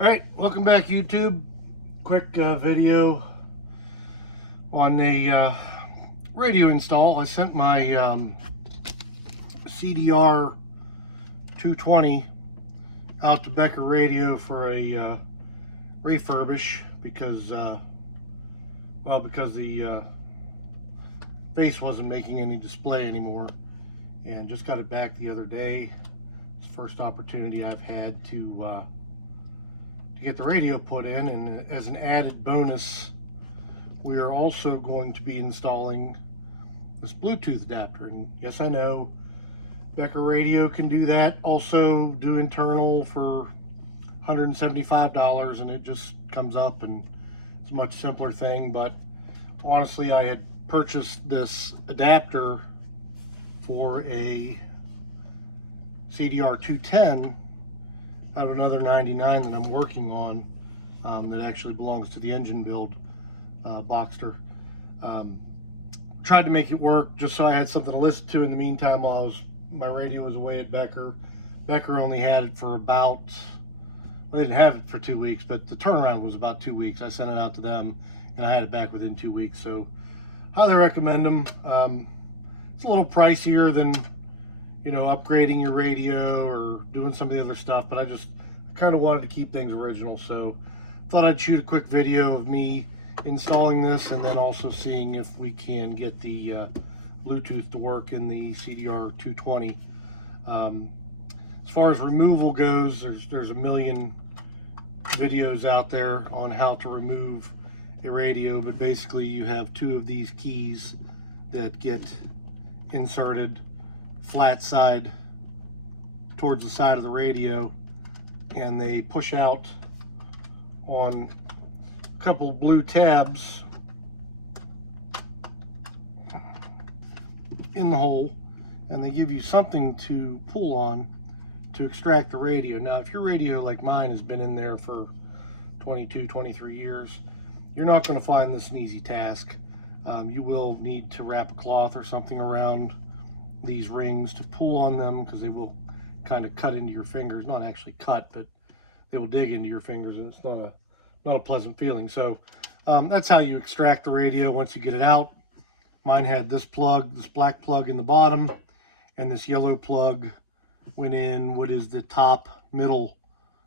Alright, welcome back YouTube. Quick video on the radio install. I sent my CDR 220 out to Becker Radio for a refurbish because because the face wasn't making any display anymore, and just got it back the other day. It's the first opportunity I've had to get the radio put in, and as an added bonus, we are also going to be installing this Bluetooth adapter. And yes, I know Becker Radio can do that, also do internal for $175, and it just comes up, and it's a much simpler thing. But honestly, I had purchased this adapter for a CDR 210 out of another 99 that I'm working on, that actually belongs to the engine build, Boxster. Tried to make it work just so I had something to listen to in the meantime while my radio was away at Becker. Becker only had it for about, well, they didn't have it for 2 weeks, but the turnaround was about 2 weeks. I sent it out to them and I had it back within 2 weeks, so highly recommend them. It's a little pricier than, you know, upgrading your radio or doing some of the other stuff, but I kind of wanted to keep things original, so thought I'd shoot a quick video of me installing this, and then also seeing if we can get the Bluetooth to work in the CDR 220. As far as removal goes, there's a million videos out there on how to remove a radio, but basically you have two of these keys that get inserted flat side towards the side of the radio, and they push out on a couple of blue tabs in the hole, and they give you something to pull on to extract the radio. Now, if your radio, like mine, has been in there for 22, 23 years, you're not going to find this an easy task. You will need to wrap a cloth or something around these rings to pull on them, because they will kind of cut into your fingers. Not actually cut, but they will dig into your fingers, and it's not a pleasant feeling. So that's how you extract the radio once you get it out. Mine had this plug, this black plug in the bottom, and this yellow plug went in what is the top middle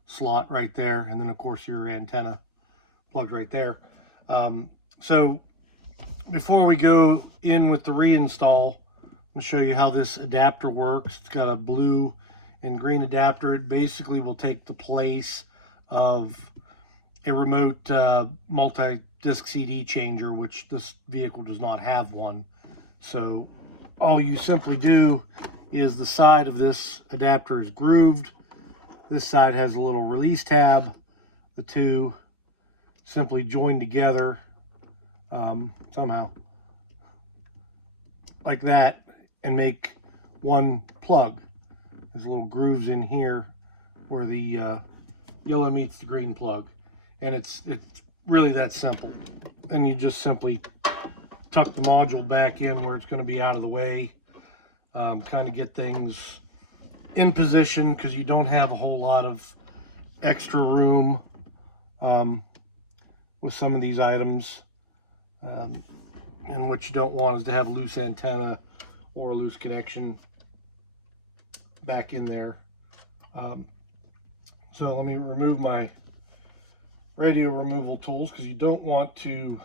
slot right there, and then of course your antenna plugged right there. So before we go in with the reinstall, I'm going to show you how this adapter works. It's got a blue and green adapter. It basically will take the place of a remote multi-disc CD changer, which this vehicle does not have one. So all you simply do is, the side of this adapter is grooved. This side has a little release tab. The two simply join together somehow like that, and make one plug. There's little grooves in here where the yellow meets the green plug, and it's really that simple. And you just simply tuck the module back in where it's going to be out of the way, kind of get things in position, because you don't have a whole lot of extra room with some of these items. And what you don't want is to have a loose antenna or a loose connection back in there. So let me remove my radio removal tools, because you don't want to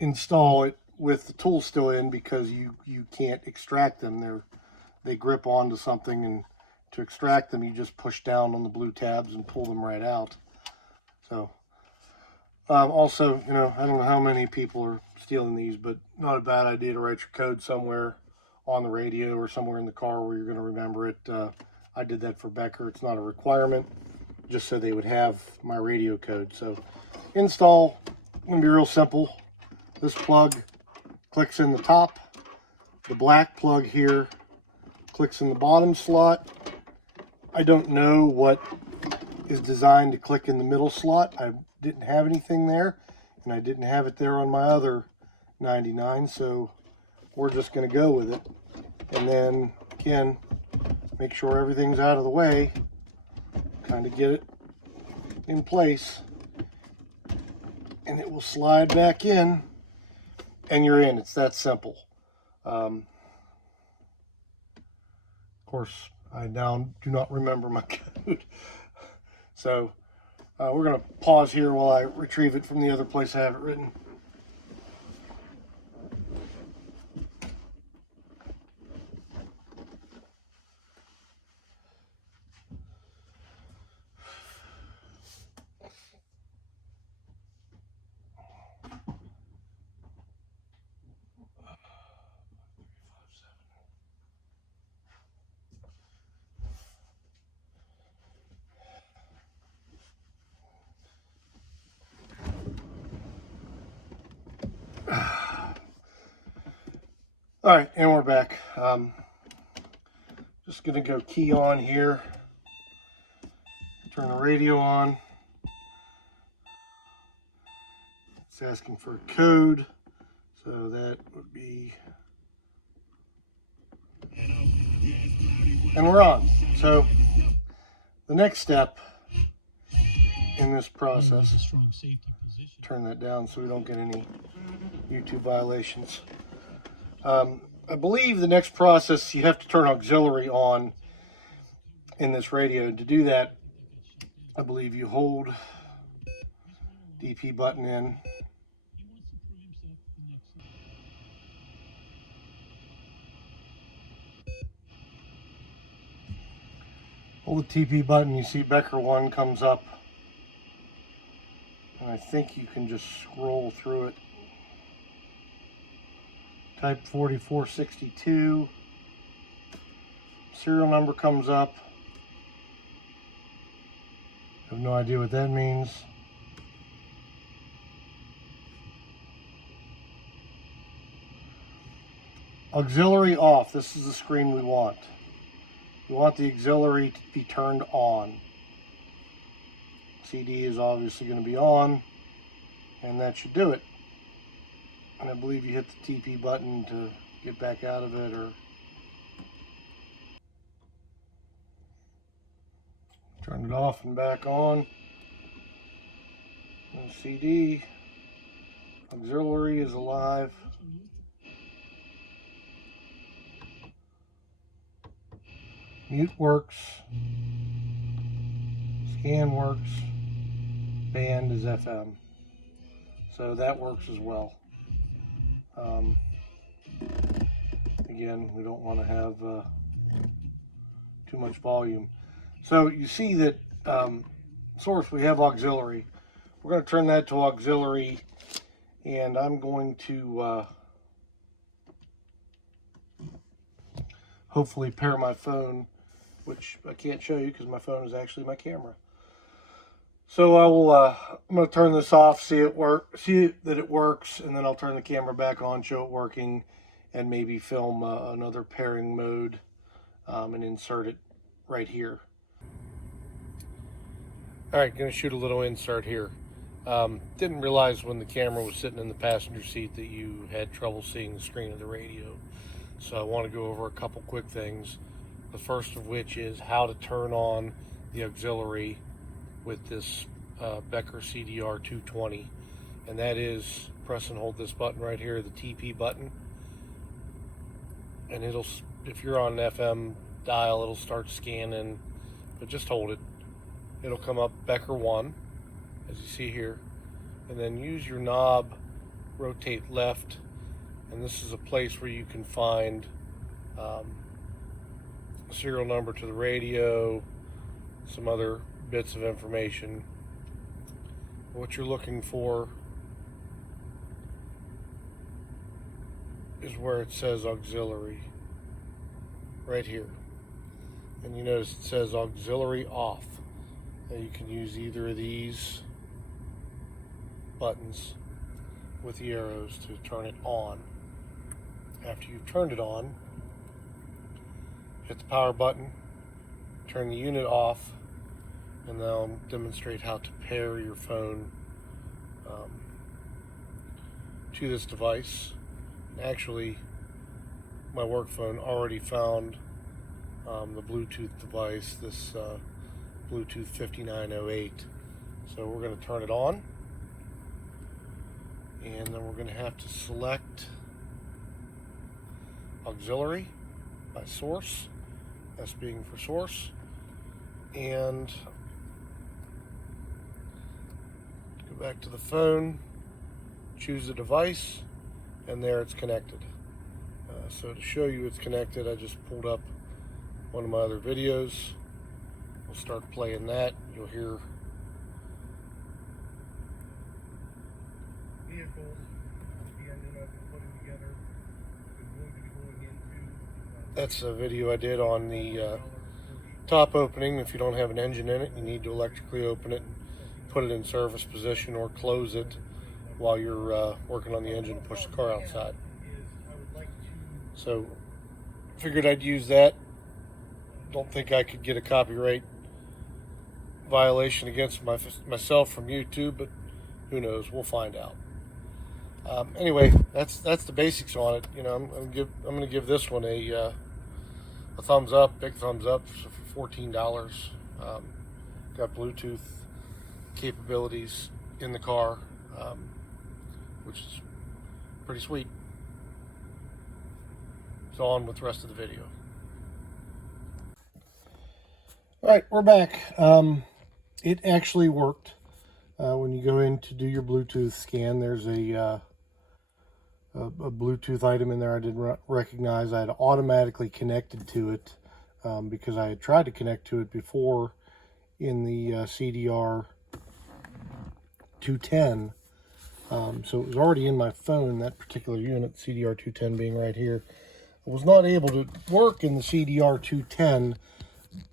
install it with the tools still in, because you can't extract them. They grip onto something, and to extract them you just push down on the blue tabs and pull them right out. So also, you know, I don't know how many people are stealing these, but not a bad idea to write your code somewhere on the radio or somewhere in the car where you're going to remember it. I did that for Becker. It's not a requirement, just so they would have my radio code. So install, going to be real simple. This plug clicks in the top. The black plug here clicks in the bottom slot. I don't know what is designed to click in the middle slot. I didn't have anything there, and I didn't have it there on my other 99, so we're just going to go with it. And then again, make sure everything's out of the way, kind of get it in place, and it will slide back in, and you're in. It's that simple. Of course, I now do not remember my code. So we're going to pause here while I retrieve it from the other place I have it written. All right, and we're back. Just gonna go key on here, turn the radio on. It's asking for a code, so that would be, and we're on. So the next step in this process, turn that down so we don't get any YouTube violations. I believe the next process, you have to turn auxiliary on in this radio. To do that, I believe you hold DP button in. Hold the TP button, you see Becker 1 comes up. And I think you can just scroll through it. Type 4462. Serial number comes up. I have no idea what that means. Auxiliary off. This is the screen we want. We want the auxiliary to be turned on. CD is obviously going to be on, and that should do it. And I believe you hit the TP button to get back out of it, or turn it off and back on. And CD, auxiliary is alive. Mute works. Scan works. Band is FM. So that works as well. Again, we don't want to have too much volume. So you see that source, we have auxiliary. We're going to turn that to auxiliary, and I'm going to hopefully pair my phone, which I can't show you because my phone is actually my camera. So I will, I'm going to turn this off, see that it works, and then I'll turn the camera back on, show it working, and maybe film another pairing mode and insert it right here. All right, going to shoot a little insert here. Didn't realize when the camera was sitting in the passenger seat that you had trouble seeing the screen of the radio. So I want to go over a couple quick things. The first of which is how to turn on the auxiliary with this Becker CDR 220, and that is press and hold this button right here, the TP button, and it'll, if you're on an FM dial, it'll start scanning, but just hold it. It'll come up Becker 1, as you see here, and then use your knob, rotate left, and this is a place where you can find serial number to the radio, some other bits of information. What you're looking for is where it says auxiliary, right here. And you notice it says auxiliary off. Now you can use either of these buttons with the arrows to turn it on. After you've turned it on, hit the power button, turn the unit off, and then I'll demonstrate how to pair your phone to this device. Actually, my work phone already found the Bluetooth device, this Bluetooth 5908, So we're going to turn it on, and then we're going to have to select auxiliary by source, S being for source, and go back to the phone, choose the device, and there it's connected. So to show you it's connected, I just pulled up one of my other videos. We'll start playing that. You'll hear vehicles, the engine I've been putting together. I'm going to be going into. That's a video I did on the top opening. If you don't have an engine in it, you need to electrically open it, put it in service position, or close it while you're working on the engine to push the car outside. So figured I'd use that. Don't think I could get a copyright violation against myself from YouTube, but who knows? We'll find out. Anyway, that's the basics on it. You know, I'm gonna give this one a thumbs up, big thumbs up for $14. Got Bluetooth capabilities in the car, which is pretty sweet. So on with the rest of the video. All right, we're back. It actually worked. When you go in to do your Bluetooth scan, there's a Bluetooth item in there I didn't recognize. I had automatically connected to it because I had tried to connect to it before in the CDR 210. So it was already in my phone, that particular unit, CDR 210 being right here. I was not able to work in the CDR 210,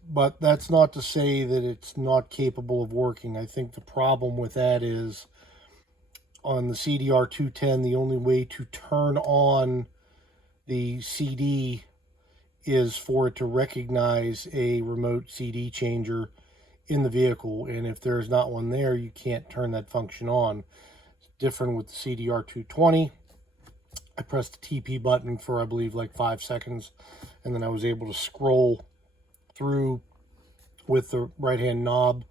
but that's not to say that it's not capable of working. I think the problem with that is on the CDR 210, the only way to turn on the CD is for it to recognize a remote CD changer in the vehicle. And if there's not one there, you can't turn that function on. It's different with the CDR 220. I pressed the TP button for, I believe, like 5 seconds, and then I was able to scroll through with the right-hand knob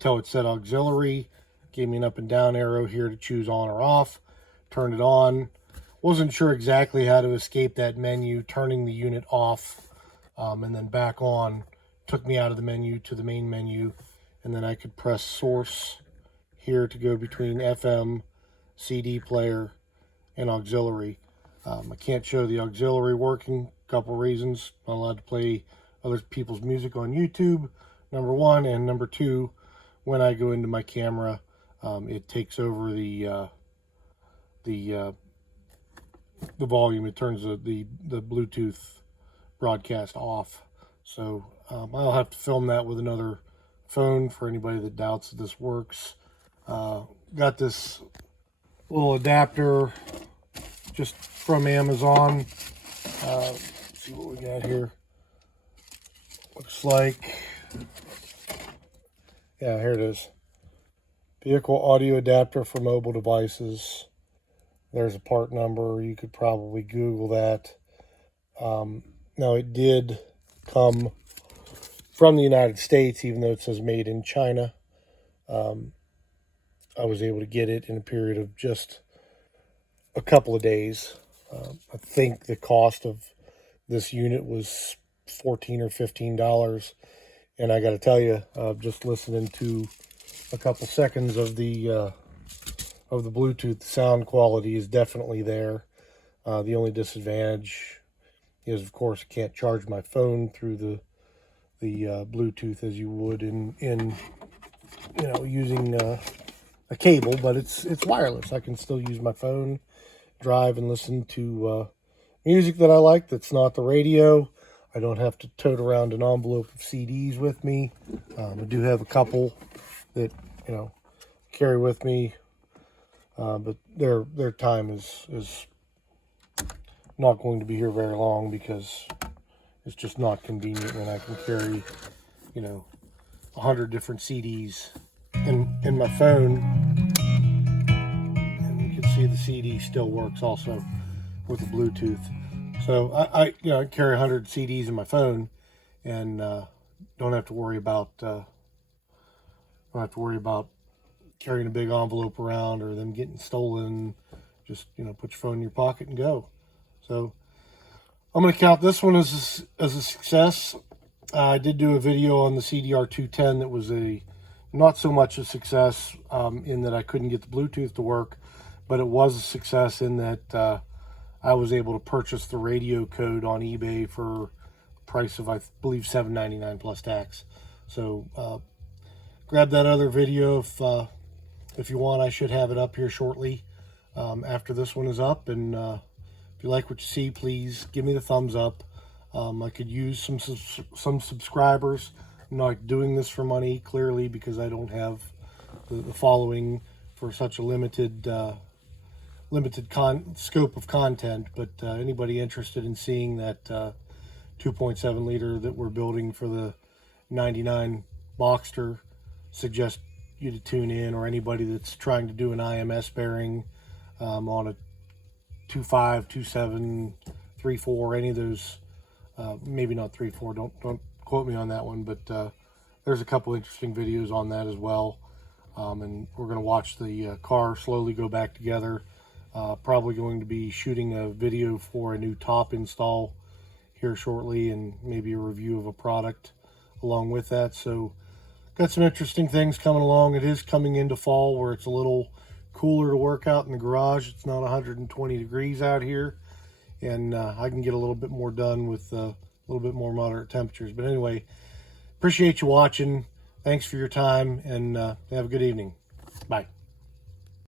till it said auxiliary. Gave me an up and down arrow here to choose on or off. Turned it on. Wasn't sure exactly how to escape that menu. Turning the unit off and then back on took me out of the menu to the main menu, and then I could press source here to go between FM, CD player, and auxiliary. I can't show the auxiliary working. A couple reasons. Not allowed to play other people's music on YouTube, number one, and number two, when I go into my camera, it takes over the volume. It turns the Bluetooth broadcast off. So I'll have to film that with another phone for anybody that doubts that this works. Got this little adapter just from Amazon. Let's see what we got here. Looks like, yeah, here it is. Vehicle audio adapter for mobile devices. There's a part number. You could probably Google that. Now, it did come from the United States, even though it says made in China. I was able to get it in a period of just a couple of days. I think the cost of this unit was $14 or $15, and I got to tell you, just listening to a couple seconds of the Bluetooth, the sound quality is definitely there. The only disadvantage is, of course, I can't charge my phone through the Bluetooth as you would in you know, using a cable, but it's wireless. I can still use my phone, drive, and listen to music that I like that's not the radio. I don't have to tote around an envelope of CDs with me. I do have a couple that, you know, carry with me, but their time is not going to be here very long because it's just not convenient when I can carry, you know, 100 different CDs in my phone. And you can see the CD still works also with the Bluetooth. So I you know, I carry 100 CDs in my phone, and don't have to worry about carrying a big envelope around or them getting stolen. Just, put your phone in your pocket and go. So I'm going to count this one as a success. I did do a video on the CDR 210 that was not so much a success in that I couldn't get the Bluetooth to work, but it was a success in that I was able to purchase the radio code on eBay for a price of, I believe, $7.99 plus tax. So grab that other video if you want. I should have it up here shortly after this one is up. And if you like what you see, please give me the thumbs up. I could use some subscribers. I'm not doing this for money, clearly, because I don't have the following for such a limited scope of content. But anybody interested in seeing that 2.7 liter that we're building for the 99 Boxster, suggest you to tune in, or anybody that's trying to do an IMS bearing on a 2.5, 2.7, 3.4, any of those, maybe not 3.4, don't quote me on that one, but there's a couple interesting videos on that as well. And we're going to watch the car slowly go back together. Probably going to be shooting a video for a new top install here shortly, and maybe a review of a product along with that. So got some interesting things coming along. It is coming into fall where it's a little cooler to work out in the garage. It's not 120 degrees out here, and I can get a little bit more done with a little bit more moderate temperatures. But anyway, appreciate you watching. Thanks for your time, and have a good evening. Bye.